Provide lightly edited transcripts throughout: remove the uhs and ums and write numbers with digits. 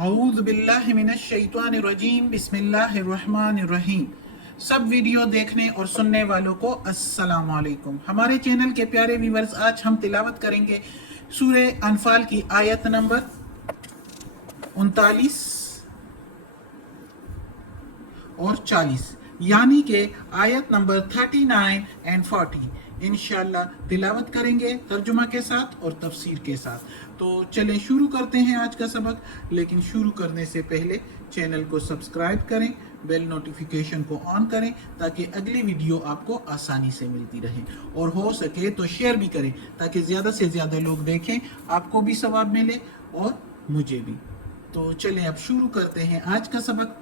अऊज़ु बिल्लाहि मिनश शैतानिर रजीम बिस्मिल्लाहिर रहमानिर रहीम। सब वीडियो देखने और सुनने वालों को अस्सलाम वालेकुम। हमारे चैनल के प्यारे व्यूअर्स, आज हम तिलावत करेंगे सूरे अनफाल की आयत नंबर 39 और 40, यानी कि आयत नंबर 39 एंड 40 इंशाल्लाह तिलावत करेंगे तर्जुमा के साथ और तफसीर के साथ। तो चलें शुरू करते हैं आज का सबक। लेकिन शुरू करने से पहले चैनल को सब्सक्राइब करें, बेल नोटिफिकेशन को ऑन करें ताकि अगली वीडियो आपको आसानी से मिलती रहे, और हो सके तो शेयर भी करें ताकि ज़्यादा से ज़्यादा लोग देखें, आपको भी सवाब मिले और मुझे भी। तो चलें अब शुरू करते हैं आज का सबक।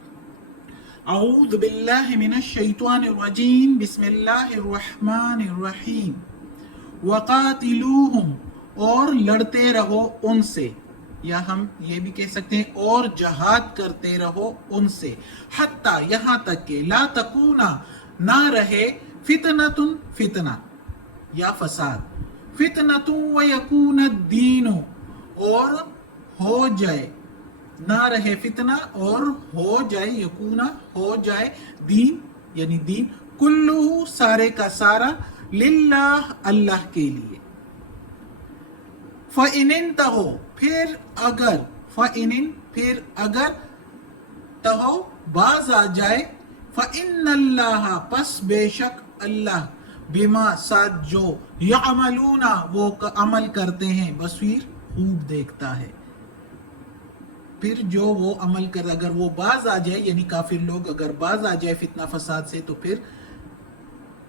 अऊज़ु बिल्लाहि मिनश शैतानिर रजीम बिस्मिल्लाहिर रहमानिर रहीम। वक़ातिलूहुम, और लड़ते रहो उनसे, या हम ये भी कह सकते हैं और जहाद करते रहो उनसे, हत्ता यहाँ तक के ला तकूना ना रहे फितनतुन फितना या फसाद, फितनतुन व यकून दीनो, और हो जाए ना रहे फितना और हो जाए यकूना हो जाए दीन यानी दीन, कुल्लुहु सारे का सारा, लिल्लाह अल्लाह के लिए। फ़इनिन तहो फिर अगर, फ़इनिन फिर अगर तहो बाज आ जाए, फ़इन्नल्लाह पस बेशक अल्लाह, बिमा साथ जो यअमलूना वो अमल करते हैं, बसीर खूब देखता है। फिर जो वो अमल कर, अगर वो बाज आ जाए यानी काफिर लोग अगर बाज आ जाए फितना फसाद से, तो फिर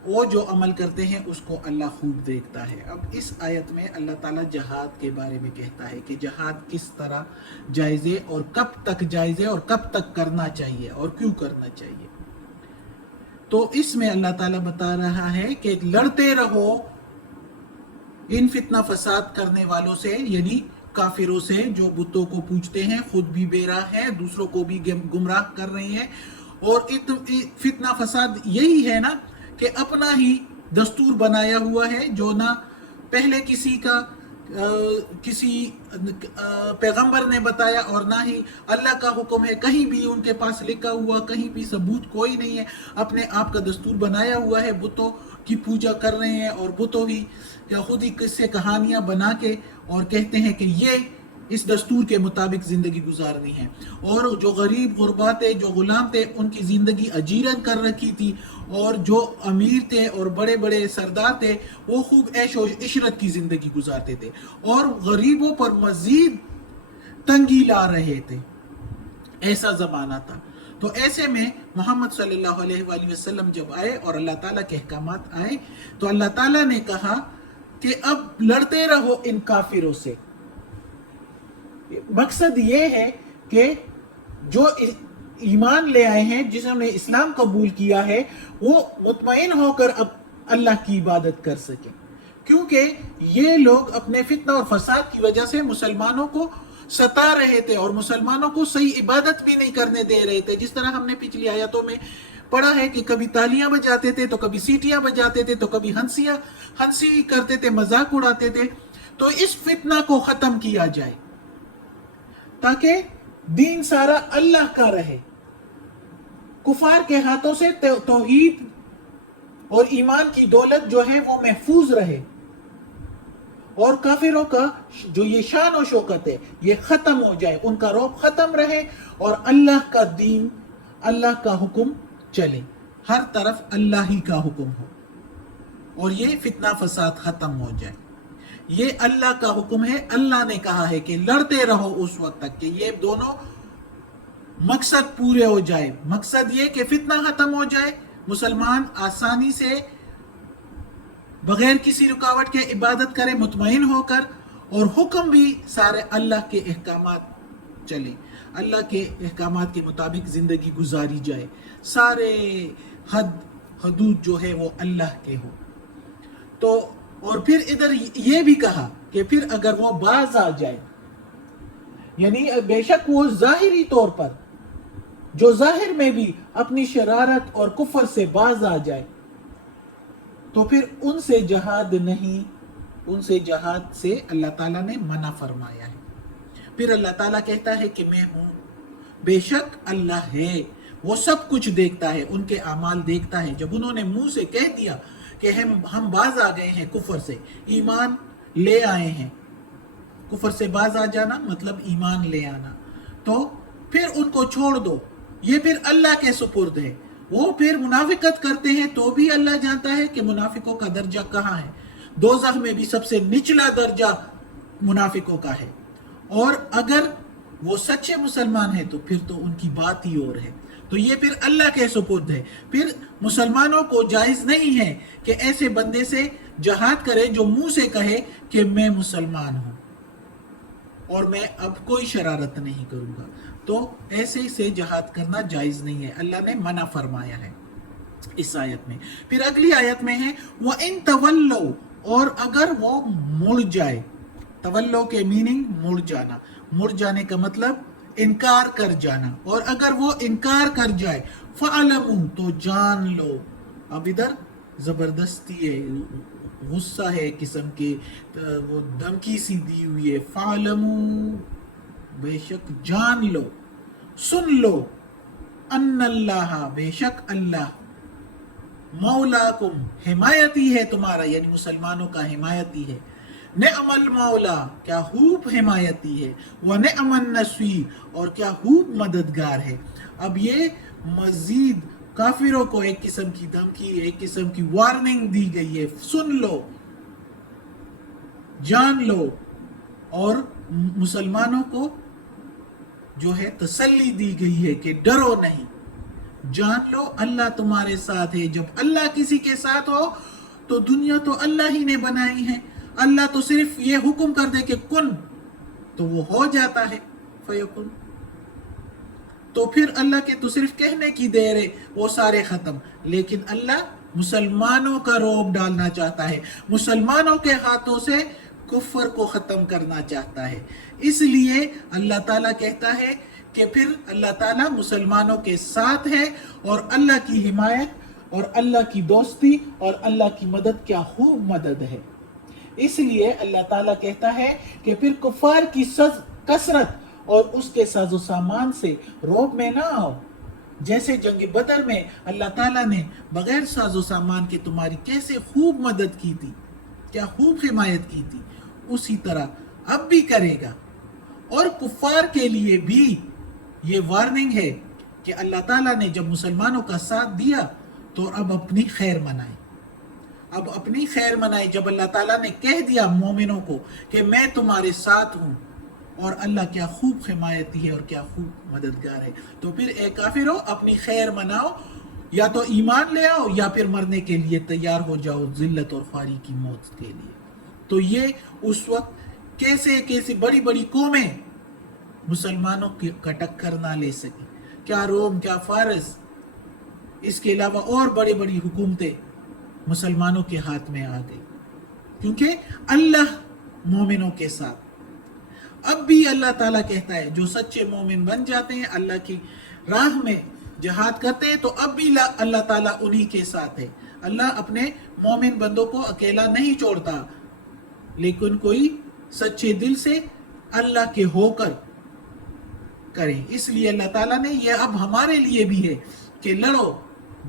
वो जो अमल करते हैं उसको अल्लाह खूब देखता है। अब इस आयत में अल्लाह ताला जहाद के बारे में कहता है कि जहाद किस तरह जायज़ है और कब तक जायज़ है और कब तक करना चाहिए और क्यों करना चाहिए। तो इसमें अल्लाह ताला बता रहा है कि लड़ते रहो इन फितना फसाद करने वालों से, यानी काफिरों से जो बुतों को पूजते हैं, खुद भी बेराह है, दूसरों को भी गुमराह कर रहे हैं। और फितना फसाद यही है ना कि अपना ही दस्तूर बनाया हुआ है, जो ना पहले किसी का किसी पैगंबर ने बताया और ना ही अल्लाह का हुक्म है, कहीं भी उनके पास लिखा हुआ कहीं भी सबूत कोई नहीं है, अपने आप का दस्तूर बनाया हुआ है, बुतों की पूजा कर रहे हैं और बुतों ही या खुद ही किससे कहानियां बना के और कहते हैं कि ये इस दस्तूर के मुताबिक ज़िंदगी गुजारनी है। और जो गरीब गुरबा थे, जो गुलाम थे, उनकी ज़िंदगी अजीरन कर रखी थी, और जो अमीर थे और बड़े बड़े सरदार थे वो खूब ऐश और इशरत की ज़िंदगी गुजारते थे और गरीबों पर मज़ीद तंगी ला रहे थे। ऐसा ज़माना था। तो ऐसे में मोहम्मद सल्लल्लाहु अलैहि वसल्लम जब आए और अल्लाह ताला के अहकामात आए, तो अल्लाह ताला ने कहा कि अब लड़ते रहो इन काफिरों से। मकसद ये है कि जो ईमान ले आए हैं, जिन्होंने इस्लाम कबूल किया है, वो मुतमईन होकर अब अल्लाह की इबादत कर सके, क्योंकि ये लोग अपने फितना और फसाद की वजह से मुसलमानों को सता रहे थे और मुसलमानों को सही इबादत भी नहीं करने दे रहे थे। जिस तरह हमने पिछली आयतों में पढ़ा है कि कभी तालियां बजाते थे, तो कभी सीटियां बजाते थे, तो कभी हंसी करते थे, मजाक उड़ाते थे। तो इस फितना को खत्म किया जाए ताकि दीन सारा अल्लाह का रहे, कुफार के हाथों से तौहीद और ईमान की दौलत जो है वो महफूज रहे, और काफिरों का जो ये शान और शौकत है ये खत्म हो जाए, उनका रौब खत्म रहे और अल्लाह का दीन, अल्लाह का हुक्म चले, हर तरफ अल्लाह ही का हुक्म हो और ये फितना फसाद खत्म हो जाए। ये अल्लाह का हुक्म है। अल्लाह ने कहा है कि लड़ते रहो उस वक्त तक कि ये दोनों मकसद पूरे हो जाए। मकसद ये कि फितना खत्म हो जाए, मुसलमान आसानी से बगैर किसी रुकावट के इबादत करे मुतमईन होकर, और हुक्म भी सारे अल्लाह के अहकामात चले, अल्लाह के अहकामात के मुताबिक जिंदगी गुजारी जाए, सारे हदूद जो है वो अल्लाह के हो। तो और फिर इधर ये भी कहा कि फिर अगर वो बाज आ जाए, यानी बेशक वो जाहिरी तौर पर जो जाहिर में भी अपनी शरारत और कुफर से बाज आ जाए, तो फिर उनसे जहाद नहीं, उनसे जहाद से अल्लाह ताला ने मना फरमाया है। फिर अल्लाह ताला कहता है कि मैं हूँ بے شک اللہ ہے، وہ سب کچھ دیکھتا ہے، ان کے اعمال دیکھتا ہے۔ جب انہوں نے منہ سے کہہ دیا کہ ہم باز آ گئے ہیں کفر سے، ایمان لے آئے ہیں، کفر سے باز آ جانا مطلب ایمان لے آنا، تو پھر ان کو چھوڑ دو، یہ پھر اللہ کے سپرد ہے۔ وہ پھر منافقت کرتے ہیں تو بھی اللہ جانتا ہے کہ منافقوں کا درجہ کہاں ہے۔ دوزخ میں بھی سب سے نچلا درجہ منافقوں کا ہے، اور اگر وہ سچے مسلمان ہیں تو پھر تو ان کی بات ہی اور ہے۔ تو یہ پھر اللہ کے سپرد ہے۔ پھر مسلمانوں کو جائز نہیں ہے کہ ایسے بندے سے جہاد کرے جو منہ سے کہے کہ میں مسلمان ہوں اور میں اب کوئی شرارت نہیں کروں گا، تو ایسے سے جہاد کرنا جائز نہیں ہے، اللہ نے منع فرمایا ہے اس آیت میں۔ پھر اگلی آیت میں ہے وَإِن تَوَلَّوْا، اور اگر وہ مڑ جائے، تولو کے میننگ مڑ جانا، مڑ جانے کا مطلب انکار کر جانا، اور اگر وہ انکار کر جائے فَعَلَمُوا، تو جان لو۔ اب ادھر زبردستی ہے، غصہ ہے ایک قسم کے، وہ دھمکی سی دی ہوئی ہے، فَعَلَمُوا، بے شک جان لو، سن لو، ان اللہ، بے شک اللہ، مولاکم، حمایتی ہے تمہارا، یعنی مسلمانوں کا حمایتی ہے، نعم المولا، کیا خوب حمایتی ہے، ونعم النصیر، اور کیا خوب مددگار ہے۔ اب یہ مزید کافروں کو ایک قسم کی دھمکی، ایک قسم کی وارننگ دی گئی ہے، سن لو، جان لو، اور مسلمانوں کو جو ہے تسلی دی گئی ہے کہ ڈرو نہیں، جان لو اللہ تمہارے ساتھ ہے۔ جب اللہ کسی کے ساتھ ہو تو دنیا تو اللہ ہی نے بنائی ہے، اللہ تو صرف یہ حکم کر دے کہ کن، تو وہ ہو جاتا ہے، فیکن، تو پھر اللہ کے تو صرف کہنے کی دیر ہے، وہ سارے ختم۔ لیکن اللہ مسلمانوں کا رعب ڈالنا چاہتا ہے، مسلمانوں کے ہاتھوں سے کفر کو ختم کرنا چاہتا ہے، اس لیے اللہ تعالیٰ کہتا ہے کہ پھر اللہ تعالیٰ مسلمانوں کے ساتھ ہے، اور اللہ کی حمایت اور اللہ کی دوستی اور اللہ کی مدد کیا خوب مدد ہے۔ اس لیے اللہ تعالیٰ کہتا ہے کہ پھر کفار کی کثرت اور اس کے ساز و سامان سے رعب میں نہ آؤ۔ جیسے جنگ بدر میں اللہ تعالیٰ نے بغیر ساز و سامان کے تمہاری کیسے خوب مدد کی تھی، کیا خوب حمایت کی تھی، اسی طرح اب بھی کرے گا۔ اور کفار کے لیے بھی یہ وارننگ ہے کہ اللہ تعالیٰ نے جب مسلمانوں کا ساتھ دیا تو اب اپنی خیر منائے، اب اپنی خیر منائے۔ جب اللہ تعالیٰ نے کہہ دیا مومنوں کو کہ میں تمہارے ساتھ ہوں، اور اللہ کیا خوب حمایتی ہے اور کیا خوب مددگار ہے، تو پھر اے کافرو اپنی خیر مناؤ، یا تو ایمان لے آؤ یا پھر مرنے کے لیے تیار ہو جاؤ ذلت اور خواری کی موت کے لیے۔ تو یہ اس وقت کیسے بڑی بڑی قومیں مسلمانوں کا ٹکر نہ لے سکی، کیا روم، کیا فارس، اس کے علاوہ اور بڑی بڑی حکومتیں مسلمانوں کے ہاتھ میں آ گئی، کیونکہ اللہ مومنوں کے ساتھ۔ اب بھی اللہ تعالیٰ کہتا ہے جو سچے مومن بن جاتے ہیں، اللہ کی راہ میں جہاد کرتے ہیں، تو اب بھی اللہ تعالیٰ انہی کے ساتھ ہے۔ اللہ اپنے مومن بندوں کو اکیلا نہیں چھوڑتا، لیکن کوئی سچے دل سے اللہ کے ہو کر کریں۔ اس لیے اللہ تعالیٰ نے یہ اب ہمارے لیے بھی ہے کہ لڑو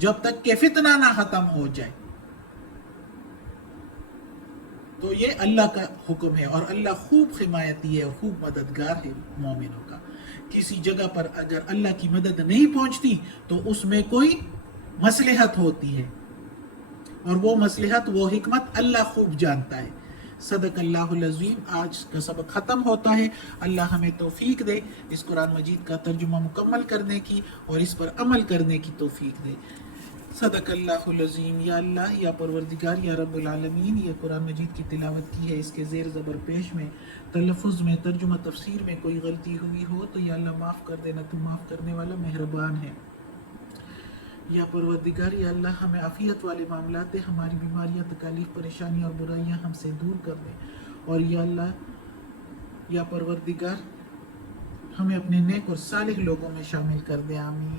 جب تک کہ فتنہ نہ ختم ہو جائے۔ تو یہ اللہ کا حکم ہے، اور اللہ خوب حمایتی ہے اور خوب مددگار ہے مومنوں کا۔ کسی جگہ پر اگر اللہ کی مدد نہیں پہنچتی تو اس میں کوئی مصلحت ہوتی ہے، اور وہ مصلحت، وہ حکمت اللہ خوب جانتا ہے۔ صدق اللہ العظیم۔ آج کا سبق ختم ہوتا ہے۔ اللہ ہمیں توفیق دے اس قرآن مجید کا ترجمہ مکمل کرنے کی اور اس پر عمل کرنے کی توفیق دے۔ صدق اللہ العظیم۔ یا اللہ، یا پروردگار، یا رب العالمین، یہ قرآن مجید کی تلاوت کی ہے، اس کے زیر زبر پیش میں، تلفظ میں، ترجمہ تفسیر میں کوئی غلطی ہوئی ہو تو یا اللہ معاف کر دینا، تو معاف کرنے والا مہربان ہے۔ یا پروردگار، یا اللہ، ہمیں عافیت والے معاملات دے، ہماری بیماریاں، تکالیف، پریشانیاں اور برائیاں ہم سے دور کر دے، اور یا اللہ، یا پروردگار، ہمیں اپنے نیک اور صالح لوگوں میں شامل کر دے، آمین۔